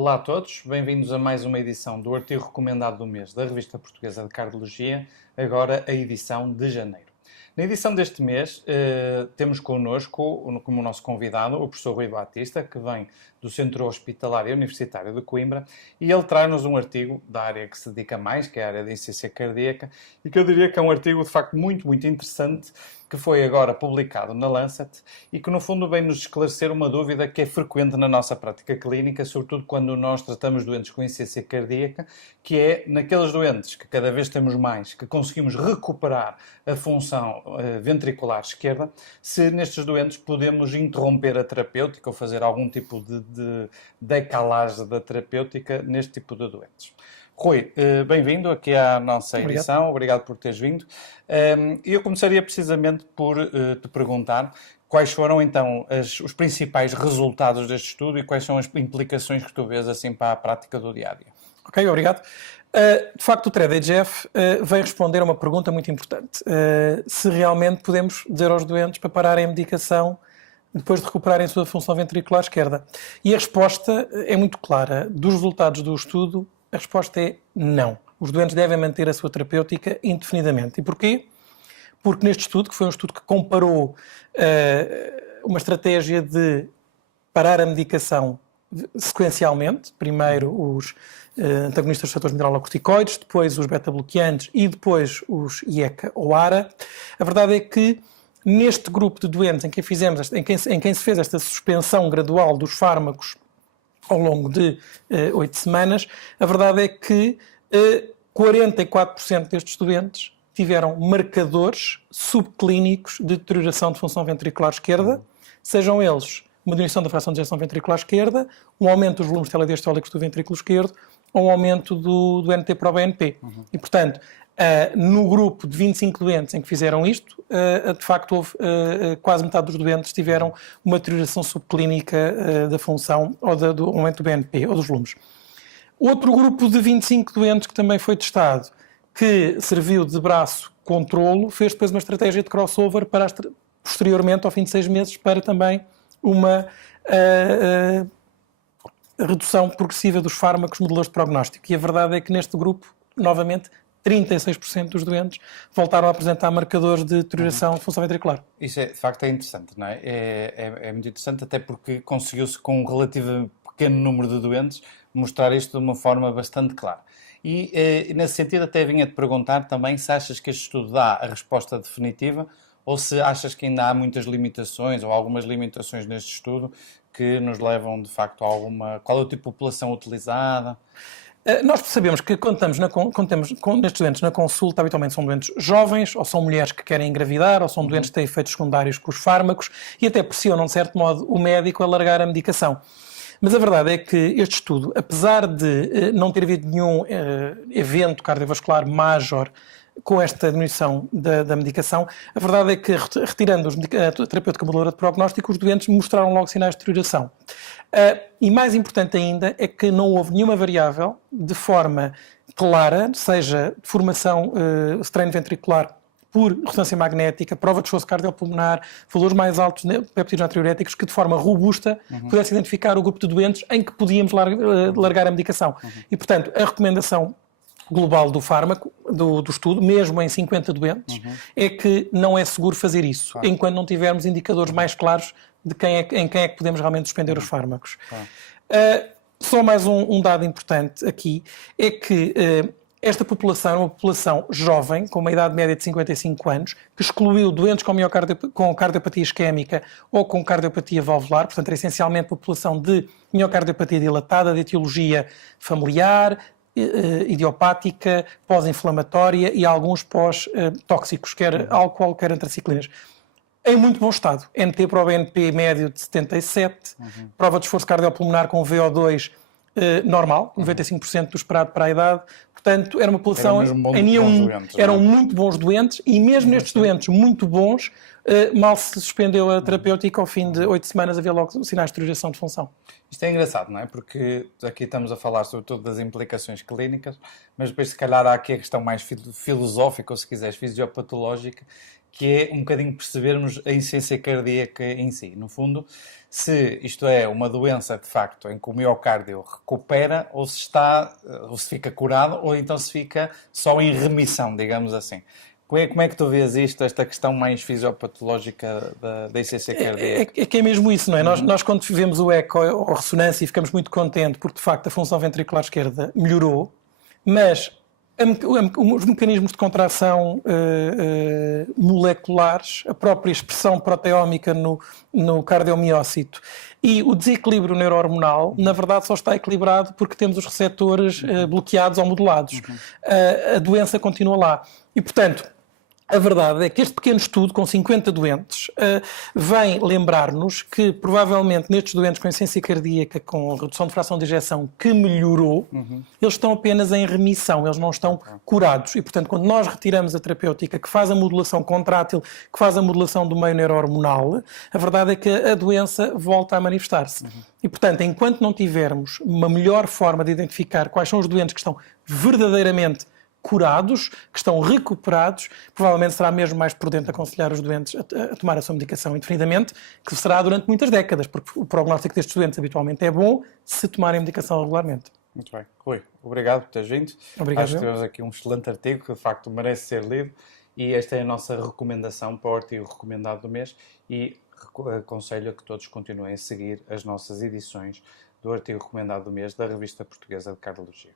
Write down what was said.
Olá a todos, bem-vindos a mais uma edição do artigo recomendado do mês da Revista Portuguesa de Cardiologia, agora a edição de janeiro. Na edição deste mês temos connosco, como nosso convidado, o professor Rui Batista, que vem do Centro Hospitalar e Universitário de Coimbra, e ele traz-nos um artigo da área que se dedica mais, que é a área da insuficiência cardíaca, e que eu diria que é um artigo de facto muito interessante, que foi agora publicado na Lancet e que no fundo vem nos esclarecer uma dúvida que é frequente na nossa prática clínica, sobretudo quando nós tratamos doentes com insuficiência cardíaca, que é naqueles doentes que cada vez temos mais, que conseguimos recuperar a função ventricular esquerda, se nestes doentes podemos interromper a terapêutica ou fazer algum tipo de decalagem da terapêutica neste tipo de doentes. Rui, bem-vindo aqui à nossa edição. Obrigado por teres vindo. Eu começaria precisamente por te perguntar quais foram então os principais resultados deste estudo e quais são as implicações que tu vês assim para a prática do dia a dia. Ok, obrigado. De facto, o TRED-HF vem responder a uma pergunta muito importante. Se realmente podemos dizer aos doentes para pararem a medicação depois de recuperarem a sua função ventricular esquerda. E a resposta é muito clara. Dos resultados do estudo, a resposta é não. Os doentes devem manter a sua terapêutica indefinidamente. E porquê? Porque neste estudo, que foi um estudo que comparou uma estratégia de parar a medicação sequencialmente, primeiro os antagonistas dos fatores mineralocorticoides, depois os beta-bloqueantes e depois os IECA ou ARA, a verdade é que neste grupo de doentes em quem se fez esta suspensão gradual dos fármacos ao longo de 8 semanas, a verdade é que 44% destes doentes tiveram marcadores subclínicos de deterioração de função ventricular esquerda, sejam eles uma diminuição da fração de ejeção ventricular esquerda, um aumento dos volumes telediastólicos do ventrículo esquerdo ou um aumento do NT-proBNP. E, portanto, no grupo de 25 doentes em que fizeram isto, de facto, houve quase metade dos doentes tiveram uma deterioração subclínica da função ou do aumento do BNP ou dos volumes. Outro grupo de 25 doentes que também foi testado, que serviu de braço controlo, fez depois uma estratégia de crossover para posteriormente, ao fim de 6 meses, para também uma redução progressiva dos fármacos moduladores de prognóstico. E a verdade é que neste grupo, novamente, 36% dos doentes voltaram a apresentar marcadores de deterioração de função ventricular. Isso, de facto, é interessante, não é? É muito interessante, até porque conseguiu-se, com um relativo pequeno número de doentes, mostrar isto de uma forma bastante clara. E, nesse sentido, até vinha-te perguntar também se achas que este estudo dá a resposta definitiva ou se achas que ainda há muitas limitações ou algumas limitações neste estudo que nos levam, de facto, a alguma... Qual é o tipo de população utilizada? Nós percebemos que quando temos nestes doentes na consulta, habitualmente são doentes jovens, ou são mulheres que querem engravidar, ou são doentes que têm efeitos secundários com os fármacos e até pressionam, de certo modo, o médico a largar a medicação. Mas a verdade é que este estudo, apesar de não ter havido nenhum evento cardiovascular major com esta diminuição da medicação, a verdade é que, retirando a terapêutica moduladora de prognóstico, os doentes mostraram logo sinais de deterioração. E mais importante ainda é que não houve nenhuma variável de forma clara, seja de formação treino ventricular por ressonância magnética, prova de esforço cardiopulmonar, valores mais altos de peptídeos natriuréticos, que de forma robusta pudesse identificar o grupo de doentes em que podíamos largar a medicação. E, portanto, a recomendação global do fármaco, do estudo, mesmo em 50 doentes, é que não é seguro fazer isso, enquanto não tivermos indicadores mais claros de em quem é que podemos realmente suspender os fármacos. Só mais um dado importante aqui, é que esta população é uma população jovem, com uma idade média de 55 anos, que excluiu doentes com cardiopatia isquémica ou com cardiopatia valvular, portanto, era essencialmente população de miocardiopatia dilatada, de etiologia familiar, idiopática, pós-inflamatória e alguns pós-tóxicos, quer álcool, quer antraciclinas. Em muito bom estado. NT-proBNP médio de 77, prova de esforço cardiopulmonar com VO2 normal, 95% do esperado para a idade. Portanto, era uma população... Eram muito bons doentes e mesmo nestes doentes muito bons, mal se suspendeu a terapêutica, ao fim de 8 semanas havia logo sinais de deterioração de função. Isto é engraçado, não é? Porque aqui estamos a falar sobretudo das implicações clínicas, mas depois se calhar há aqui a questão mais filosófica, ou se quiseres, fisiopatológica, que é um bocadinho percebermos a insuficiência cardíaca em si. No fundo, se isto é uma doença de facto em que o miocárdio recupera, ou se está, ou se fica curado, ou então se fica só em remissão, digamos assim. Como é que tu vês isto, esta questão mais fisiopatológica da insuficiência cardíaca? É que é mesmo isso, não é? Nós quando vemos o eco ou ressonância, ficamos muito contentes porque, de facto, a função ventricular esquerda melhorou, mas os mecanismos de contração moleculares, a própria expressão proteómica no cardiomiócito e o desequilíbrio neurohormonal, na verdade, só está equilibrado porque temos os receptores bloqueados ou modulados. A doença continua lá. E, portanto, a verdade é que este pequeno estudo, com 50 doentes, vem lembrar-nos que, provavelmente, nestes doentes com insuficiência cardíaca, com redução de fração de ejeção, que melhorou, eles estão apenas em remissão, eles não estão curados. E, portanto, quando nós retiramos a terapêutica, que faz a modulação contrátil, que faz a modulação do meio neurohormonal, a verdade é que a doença volta a manifestar-se. E, portanto, enquanto não tivermos uma melhor forma de identificar quais são os doentes que estão verdadeiramente curados, que estão recuperados, provavelmente será mesmo mais prudente aconselhar os doentes a tomar a sua medicação indefinidamente, que será durante muitas décadas, porque o prognóstico destes doentes habitualmente é bom se tomarem a medicação regularmente. Muito bem. Rui, obrigado por teres vindo. Obrigado. Acho que tivemos aqui um excelente artigo que de facto merece ser lido e esta é a nossa recomendação para o artigo recomendado do mês e aconselho a que todos continuem a seguir as nossas edições do artigo recomendado do mês da Revista Portuguesa de Cardiologia.